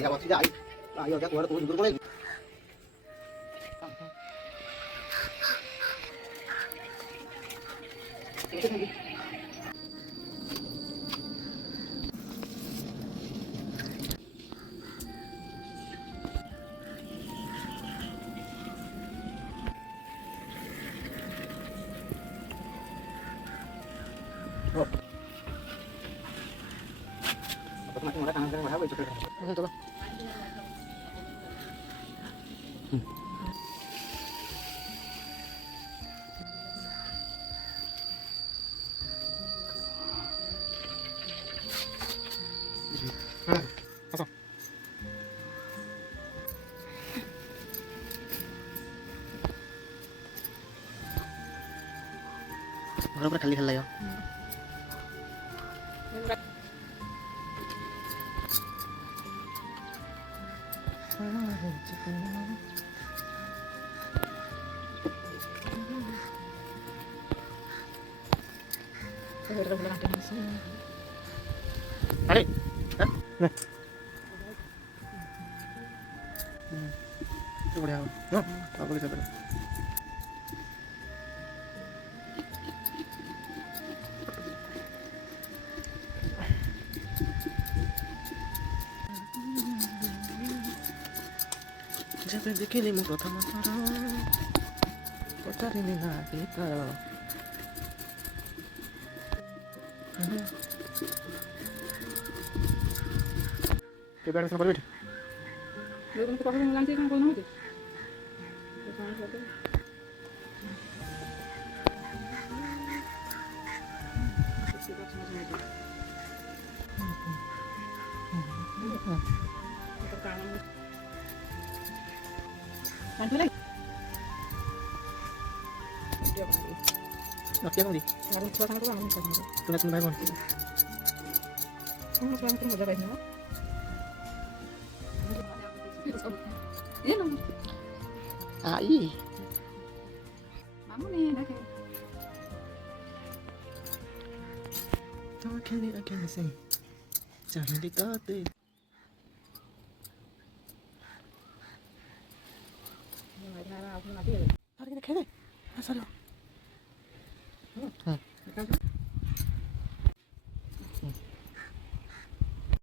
ya waktu jai. Ayo dia keluar turun boleh. Oh. Apa macam orang tangan kan mahal itu. Betul. Apa? Berapa kali hal ya? Tarik. Hah? Nah. Itu boleh apa? No, tak boleh sabar. Siapa yang kilimu pertama kali? Kocar ini lah kita. Coba harus nomor dua. Belum kita perlu lanjut kan kono aja. Lanjut lagi. Dia apa lagi? Nak dia kali. Harus suasana tuh kan suasana. Tunat sungai pun. Kamu suasana tuh enggak baiknya. Iya dong. Ai. Mama nih, oke. Tahu kali akan sih. Jangan ditaati. Enggak ada aku nanti ya. Tarik kita kene. Asal. Kan